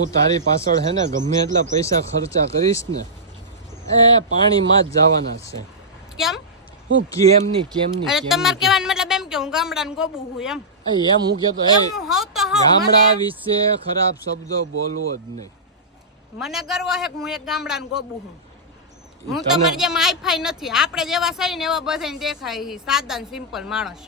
હું તારી પાછળ હે ને ગમે એટલા પૈસા ખર્ચા કરીશ ને એ પાણીમાં જ જવાના છે. કેમ? હું કેમ ની અરે તમાર કહેવાનો મતલબ એમ કે હું ગામડાનું ગોબું હું એમ? એમ હું કહેતો એમ હું હોવ તો હોવ. ગામડા વિશે ખરાબ શબ્દો બોલવો જ નહીં. મને ગર્વ છે કે હું એક ગામડાનું ગોબું હું. હું તમારી જેમ હાઈફાઈ નથી. આપણે જેવા સહી ને એવા બધાને દેખાય સાદા ને સિમ્પલ માણસ.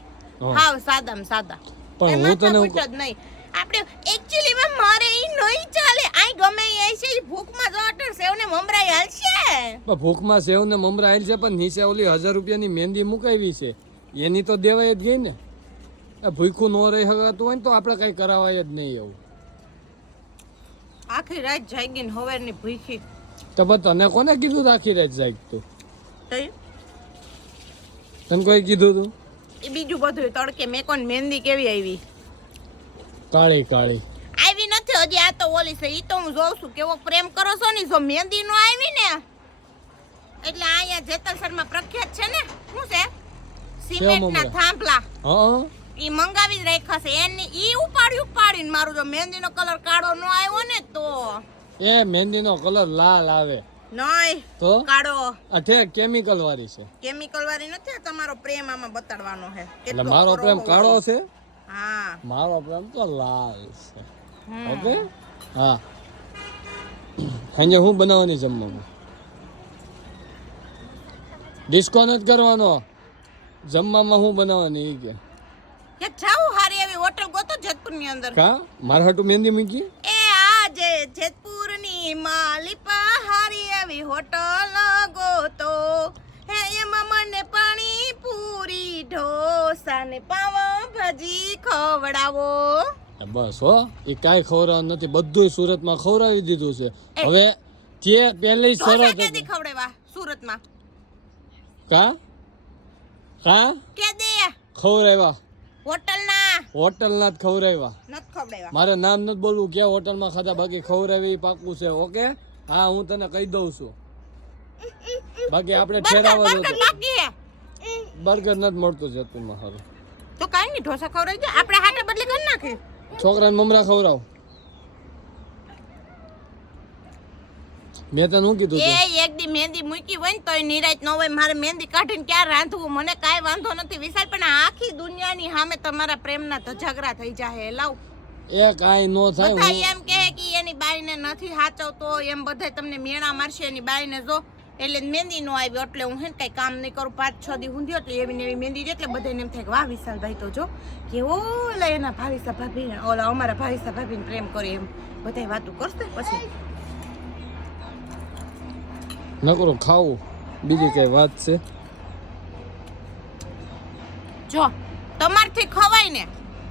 હાવ સાદામાં સાદા. પણ હું તને પૂછ જ નહીં. આપણે એકચ્યુઅલી માં મારે ઈ નહીં ચાલે. આઈ ગમે એ છે ભૂખમાં જો અટર સેવ ને મમરાઈ હાલશે. પણ ભૂખમાં સેવ ને મમરા હાલ છે પણ નીચે ઓલી 1000 રૂપિયાની મહેંદી મુકાવી છે એની તો દેવાય જ ગઈ ને. ભૂખું ન રહી હગાતું હોય ને તો આપણે કઈ કરાવાય જ નહીં એવું. આખી રાત જાગીને હવારની ભૂખી. તો પણ તને કોને કીધું આખી રાત જાગતું? તને કોઈ કીધું તું? એ બીજું બધું તડકે મેં કોણ મહેંદી કેવી આવી? કાળી કાળી આવી નથી હજી. આ તો ઓલી છે ઈ તો હું જોઉં છું કેવો પ્રેમ કરો છો ને. જો મહેંદી નો આવી ને એટલે અહીંયા જેતલસરમાં પ્રખ્યાત છે ને શું છે સિમેન્ટના થાંભલા. હા ઈ મંગાવી જ રાખ્યા છે. એની ઈ ઉપાડીને મારું જો મહેંદીનો કલર કાળો નો આવ્યો ને તો એ મહેંદીનો કલર લાલ આવે નહીં તો કાળો. અઠે કેમિકલ વાળી છે. કેમિકલ વાળી નથી. તમારો પ્રેમ આમાં બતાડવાનો છે. એટલે મારો પ્રેમ કાળો છે. હા મારો પ્રેમ તો લાલ છે. ઓકે હા. સાંજે હું બનાવવાની જમવામાં? ડિસ્કો નથી કરવાનો. જમવામાં હું બનાવવાની ઈ કે જાવ હારી એવી હોટલ ગોતો જેતપુરની અંદર. કા મારા હાટુ મહેંદી મૂકી? એ આજે જેતપુરની માલિપા હારી એવી હોટલ ગોતો. હે એમાં મને પાણી પૂરી ઢોસા ને પાવ ભાજી ખવડાવો. બસ હો એ કાંઈ ખવડાવવાનું નથી. બધું સુરતમાં ખવડાવી દીધું છે. હવે જે પહેલી શરત હતી ખવડાવવા સુરતમાં. કા કા કે દે ખવડાવ્યા હોટલના જ ખવડાવ્યા. નત ખવડાવ્યા. મારે નામ નથી બોલવું ક્યાં હોટલમાં ખાધા. બાકી ખવડાવી પાકું છે. ઓકે હા હું તને કહી દઉં છું. બાકી આપણે ઠેરાવા દો. બર્ગર નથી મળતું જેતપુરમાં. સારું તો કાઈ નહીં ઢોસા ખવડાવી દે. આપણે હાટે બદલી કરી નાખી. છોકરાને મમરા ખવડાવ. મેં તને શું કીધું? એ એક દી મહેંદી મૂકી હોય ને તો નિરાત ન હોય. મારે મહેંદી કાઢીને ક્યાં રાંધવું મને કાંઈ વાંધો નથી વિશાલ. પણ આખી દુનિયાની સામે તમારા પ્રેમના ધજાગરા થઈ જાય. લાવ એ કાંઈ નો થાય. બધા એમ કહે કે એની બાઈને નથી સાચવતો એમ બધા તમને મેણા મારશે એની બાઈને જો એટલે મહેંદી નો આવી એટલે હું હે ને કઈ કામ નહીં કરું. 5-6 દી ઊંધી એટલે એવી ને એવી મહેંદી એટલે બધાને એમ થાય કે વાહ વિશાલભાઈ તો જો કેવો ઓલા એના ભાવિસા ભાભીને ઓલા અમારા ભાવિસા ભાભીને પ્રેમ કરે એમ બધા વાતો કરશે. પછી નકરો ખાવું બીજી કઈ વાત છે? જો તમારથી ખવાય ને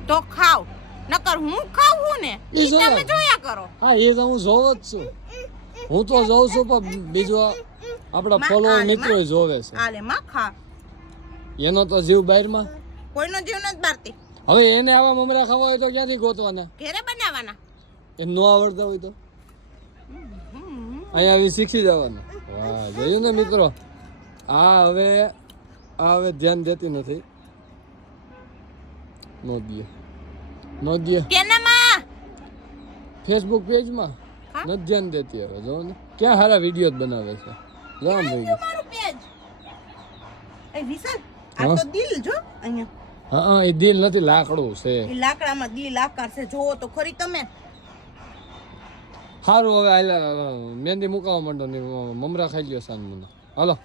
તો ખાવ નકર હું ખાવું ને ઈ તમે જોયા કરો. હા એ તો હું જોવ જ છું. હું તો જોઉં છું પણ બીજો આપણા ફોલોઅર મિત્રો જોવે છે. આલે માં ખા. એનો તો જીવ બહારમાં. કોઈનો જીવ નથી બારતી. હવે એને આવા મમરા ખાવા હોય તો ક્યાંથી ગોતવાના? ઘરે બનાવવાના. એમ નો આવડતા હોય તો અહીંયા આવી શીખી જવાનું. વાહ જોયું ને મિત્રો. આ હવે ધ્યાન દેતી નથી. નો દે કેનામાં ફેસબુક પેજમાં નથી ધ્યાન દેતી. હવે જો ને ક્યાં સારા વિડીયો બનાવે છે. લામ થઈ ગયું મારું પેજ. એ વિશાલ આ તો દિલ જો અહીંયા. હા એ દિલ નથી લાકડું છે. એ લાકડામાં દિલ આકાર છે. જોવો તો ખરી તમે. સારું હવે મહેંદી મુકાવા માંડો ને મમરા ખાઈ લ્યો સાંજ મને. હાલો.